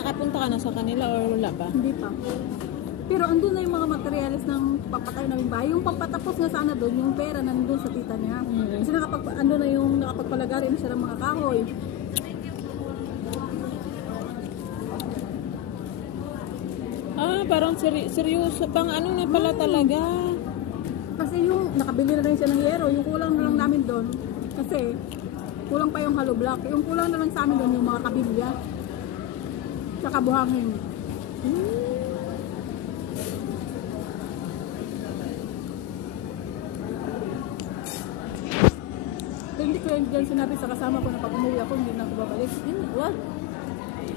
Nakapunta ka na sa kanila or wala pa? Hindi pa. Pero andun na yung mga materialis ng papatay namin bahay. Yung pampatapos na sana doon, yung pera nandun sa tita niya. Kasi andun na yung nakapagpalagari na siya ng mga kahoy. Ah, parang seryoso. Pang ano na pala talaga. Kasi yung nakabili na rin siya ng yero, yung kulang na lang namin doon. Kasi kulang pa yung hollow block. Yung kulang na lang sa amin doon yung mga kabilya. Tsaka buhangin. Hindi ko yung dyan sinabi sa kasama ko na pag umuwi ako, hindi na ako babalik. What?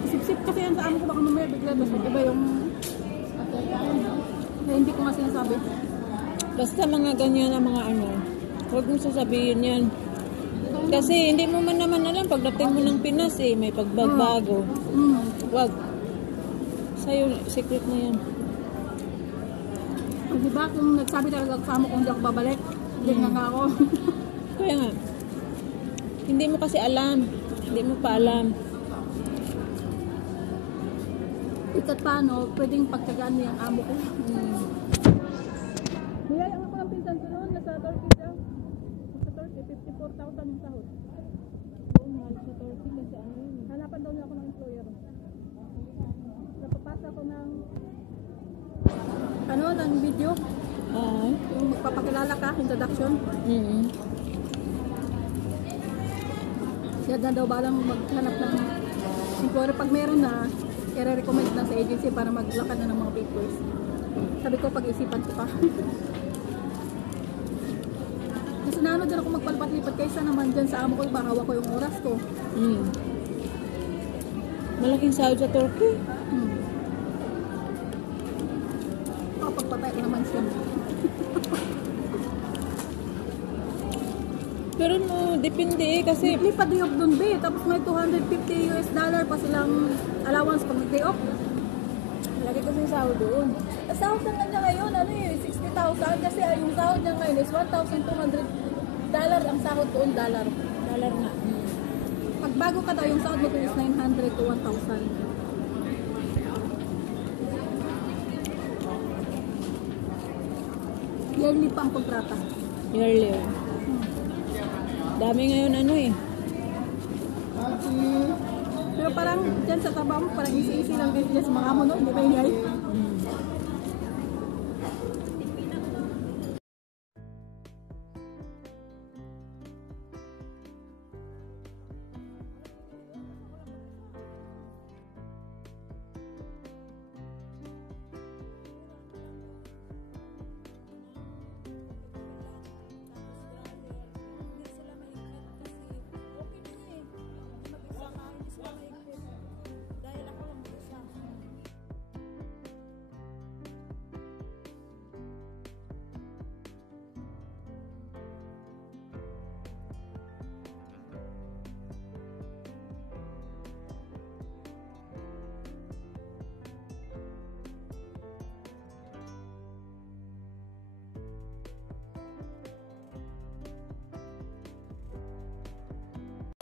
Sip-sip kasi yan sa amo ko, baka mamaya bigla. Tapos iba yung na hindi ko nga sinasabi. Basta mga ganyan na mga ano, huwag mo sasabihin yan. Kasi hindi mo man naman alam pagdating mo ng Pinas eh, may pagbagbago. Huwag. Sa'yo, secret na yan. Diba kung nagsabi talaga sa amo kung hindi ako babalik, hindi na nga ako. Kaya nga, hindi mo kasi alam. Hindi mo pa alam. Ikat paano, pwedeng pagtagaan niya ang amo ko. Niyayang ako ng pinsan ko noon, nasa Turkey siya. Sa Turkey, 54,000 yung sahod. Oo, mahal sa Turkey kasi ano yun. Hanapan daw niya ako ng employer. Napapasa ko ng ano, ng video. Yung magpapakilala ka, introduction. Siya na daw balang maghanap ng employer. Pag meron na, i-recommend na sa agency para maglakad na ng mga papers. Sabi ko, pag-isipan ko pa. Kasi naano dyan ako magpalipat-lipat kaysa naman dyan sa amo ko, ibahawa ko yung oras ko. Malaking sahod sa Turkey. Pagpatay ko naman siya. Pero no, depende eh kasi Lipat day off dun be, tapos may $250 pa silang allowance pag day off. lagi kasi sahod doon. Ang sahod na kanya ngayon, ano eh, 60,000 kasi yung sahod niya ngayon is $1,200 ang sahod doon, dollar. Dollar nga. Pag bago ka daw, yung sahod mo is 900 to 1,000. Yearly pa ang kontrata. Yearly. Dami ngayon ano eh. Pero parang dyan sa trabaho mo, parang easy-easy lang din dyan sa mga amo, no? Hindi ba ingay?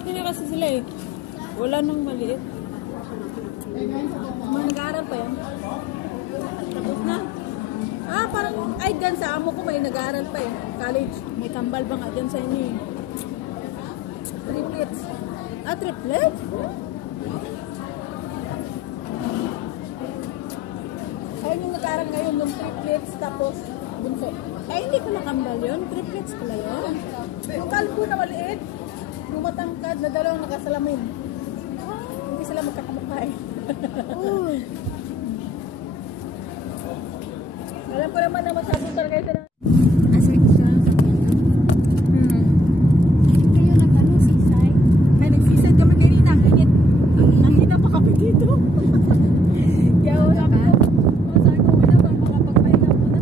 Hindi na kasi sila eh. Wala nang maliit. Mga nag-aaral pa yan. Tapos na. Ah, parang, ay dyan sa amo ko may nag-aaral pa eh. College. May kambal ba nga dyan sa inyo eh? Triplets. Ah, triplet? Ayun yung nag-aaral ngayon ng triplets tapos bunso. Ay, hindi pala kambal yun. Triplets pala yun. Yung kalbo na maliit, yung matangkad na dalawang nakasalamin. Hindi sila magkakamukha eh. Alam ko naman na masyadong talaga ito na. Asik ka. Kayo nag-ano, sisay? May nagsisad kami kay Rina. Ang hina pa kami dito. Kaya sabi ko muna ba makapagpahinga muna.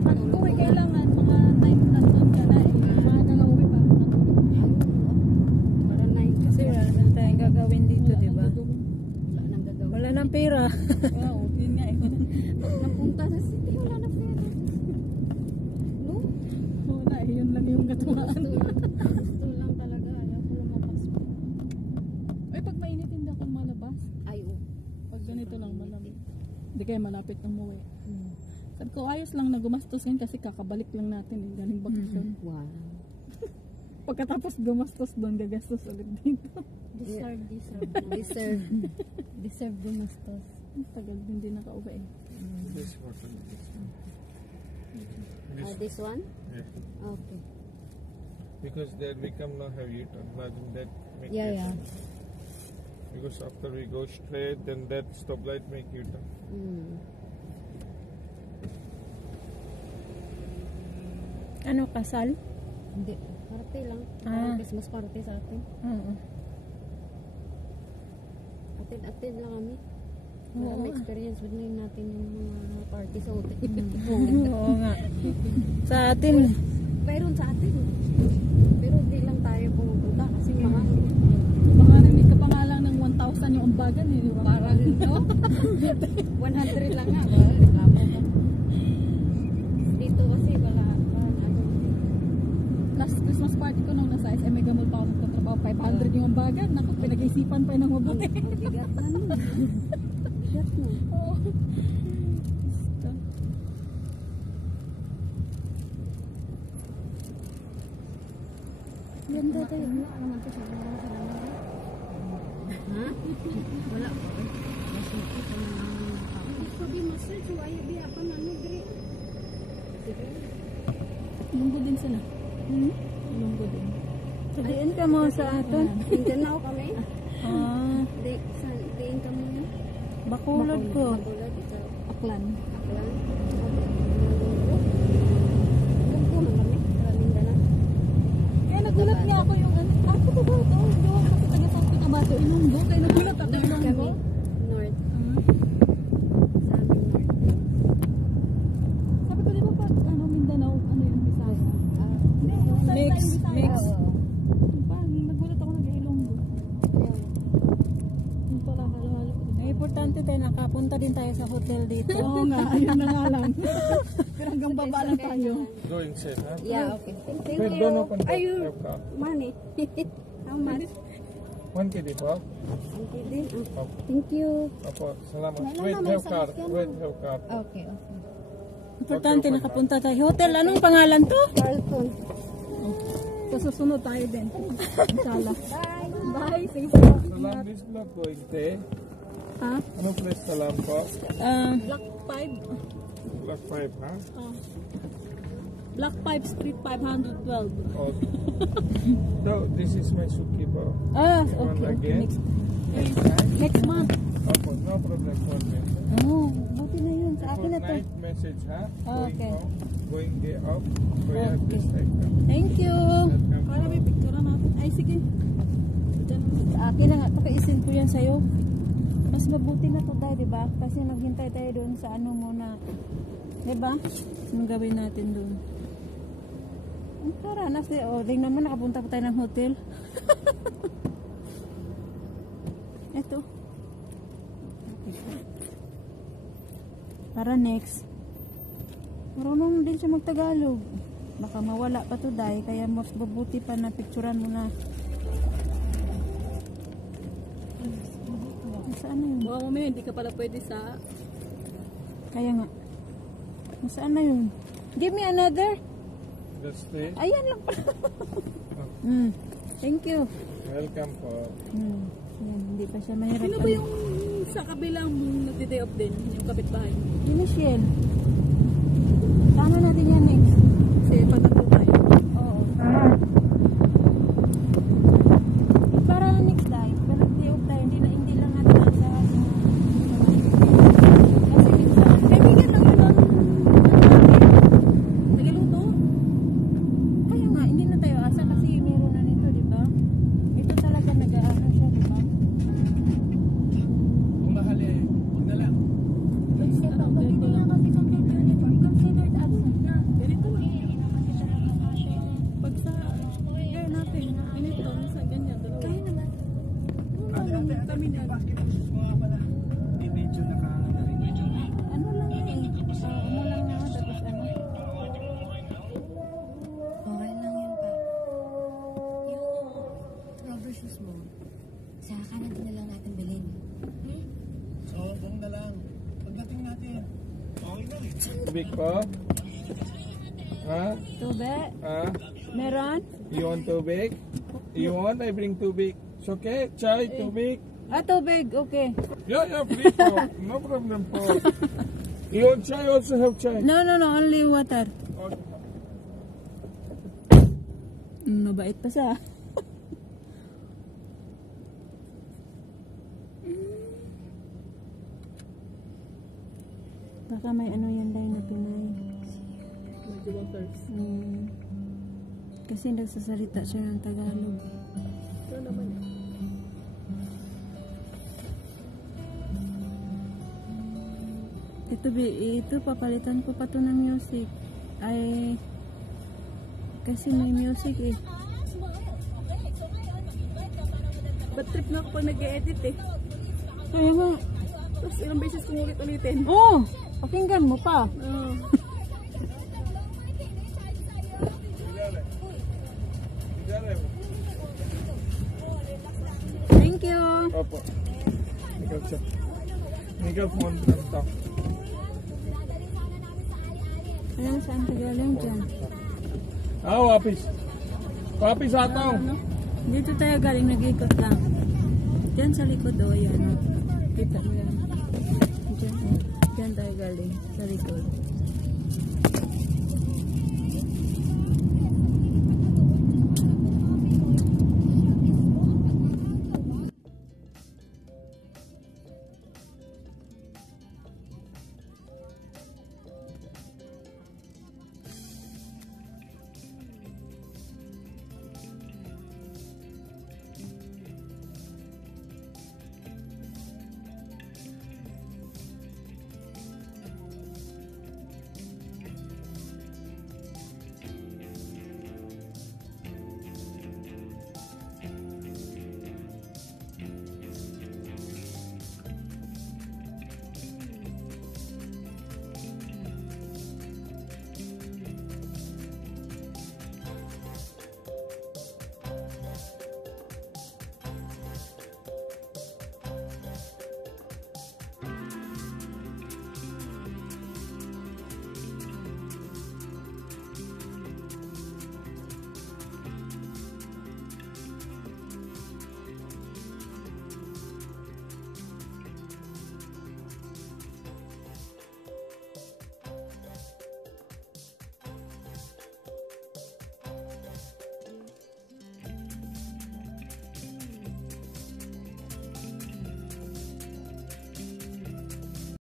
Pag uwi kailangan mga 9 na doon ka na eh. Mga kaka-uwi pa. Para 9. Kasi wala naman tayong gagawin dito, di ba? Wala nang gagawin. Wala nang pera. Oo, yun nga eh. Napunta sa city, wala na pera. No? Gusto lang talaga. Ayaw ko lumabas pa. Ay, pag mainit hindi ako malabas. Ay, oh. Pag ganito lang malamig. Hindi kayo malapit umuwi. Sabi ko, ayos lang na gumastos ngayon kasi kakabalik lang natin eh. Galing bakasyon. Wow. Pagkatapos gumastos doon, gagastos ulit dito. Deserve. Deserve gumastos. Ang tagal din din nakauwi eh. This one. This one? Yeah. Okay. Because there we come now have U-turn. Imagine that make Yeah, U-turn. yeah. Because after we go straight, then that stoplight make U-turn. Ano, kasal? Hindi. Party lang. Ah. Parang Christmas party sa atin. Oo. Atid lang kami. Para Oo. ma-experience din natin yung mga party sa hotel. Oo nga. Sa atin, Mayroon sa atin. Pero di lang tayo pumupunta kasi mahal. Baka narinig ka pa nga lang ng 1,000 yung ambagan eh. Di ba? Para no? 100 lang nga. Wala, reklamo ka. Dito kasi wala ano. Last Christmas party ko nung nasa SM Mega Mall pa ako nagtatrabaho, 500 yung ambagan. Naku, pinag-isipan pa yun ng mabuti. Ang bigat na nun. Bigat mo. Oo. Ganda tayo. Wala naman ito siguro sa naman. Ha? Wala. Masikip ang naman. Sabi ma-search. Waya di ako na nagre. Sige. Lunggo din sila. Lunggo din. sabihin ka mo sa atin. Mindanao kami. Ah, Diin kami. Bacolod ko. Bacolod. Ikaw. Aklan. Aklan. Lunggo man kami. Sa Mindanao. Kaya nagulat niya ako yung ano. Ako to ba ito? Hindi ako kasi taga South Cotabato. Ilonggo. Kaya nagulat ako North Ilonggo. kami. North. Sa amin North. Sabi ko, di ba pa, ano, Mindanao, ano yung Bisaya? Hindi, yung side Mix, tayo Bisaya. mix. Nagulat ako nag-Ilonggo. Yung pala, halo-halo. Ang importante tayo, nakapunta din tayo sa hotel dito. Oo nga, ayun na nga lang. Pero hanggang baba lang tayo. Go inside, huh? Yeah, okay. Thank Wait, you. don't open the Are you car. money? How much? 1 kg, po. Okay din. Thank you. Apo, salamat. May Wait, naman have sa car. sasakyan Wait, mo. have car. Okay, okay. Importante, nakapunta tayo. Hotel, anong pangalan to? Carlton. Sa susunod tayo din. Inshallah. Bye. Bye. Sige po. Salam, this block going there. Ha? Ano place salam po? Block 5. Block 5, ha? Block 5, Street 512. Okay. So, this is my zookeeper. Ah, You want okay. again? Next month. Apo, no problem for me. Oh, buti na yun. Sa akin Good na to. night message, ha? Okay. Going there up. So, you have this like that. Thank you. Welcome. Para may picture natin. Ay, sige. Sa akin na nga, pakaisin ko yan sa'yo. Mas mabuti na to tayo, diba? Kasi maghintay tayo doon sa ano muna. Diba? Anong gawin natin doon? Ang tara, nasi, o, ring naman, nakapunta pa tayo ng hotel. Ito. Para next. Marunong din siya magtagalog. Baka mawala pa to dahil kaya mas mabuti pa na picturean mo na. Saan na yun? Baka mamaya, hindi ka pala pwede sa... Kaya nga. Saan na yun? Give me another. That's it. Ayan lang pala. Thank you. Welcome po. Yan, hindi pa siya mahirap. Sino ba yung sa kabilang nagdi-day off din? Yung kapitbahay? Si Michelle. Tama natin yan next. Kasi pagkatuloy tayo. Oo. Para next time, pag nag-day off tayo, hindi lang natin nasa kasi minsan, Bigyan lang yun ng... Nagiluto? kaya nga, hindi na tayo asa kasi meron na nito, di ba? Ito talaga nag-aano siya, di ba? Kung mahali, huwag na lang. Basta, hindi na kasi kami Tubig po? Ha? Tubig? Ha? Meron? You want tubig? You want? I bring tubig. It's okay? Chai, tubig? Ah, tubig. Okay. Yeah, free po. No problem po. You want chai? Also have chai. No, only water. Okay. Mabait pa siya. Baka may ano yan dahil na Pinay. Medyo waters. Kasi nagsasalita siya ng Tagalog. Ano naman eh. Ito papalitan ko pa to ng music. Ay, kasi may music eh. Bad trip na ako pag nag-e-edit eh. Kaya nga. Tapos ilang beses kong ulit-ulitin. Oh, pakinggan mo pa. Oo. Thank you. Opo. Ikaw siya. Ikaw phone lang. Alam mo saan ka galing dyan? Ah, wapis. Wapis atong. Dito tayo galing, nag-ikot lang. Diyan sa likod, o yan. Kita mo yan. Diyan tayo galing, sa likod.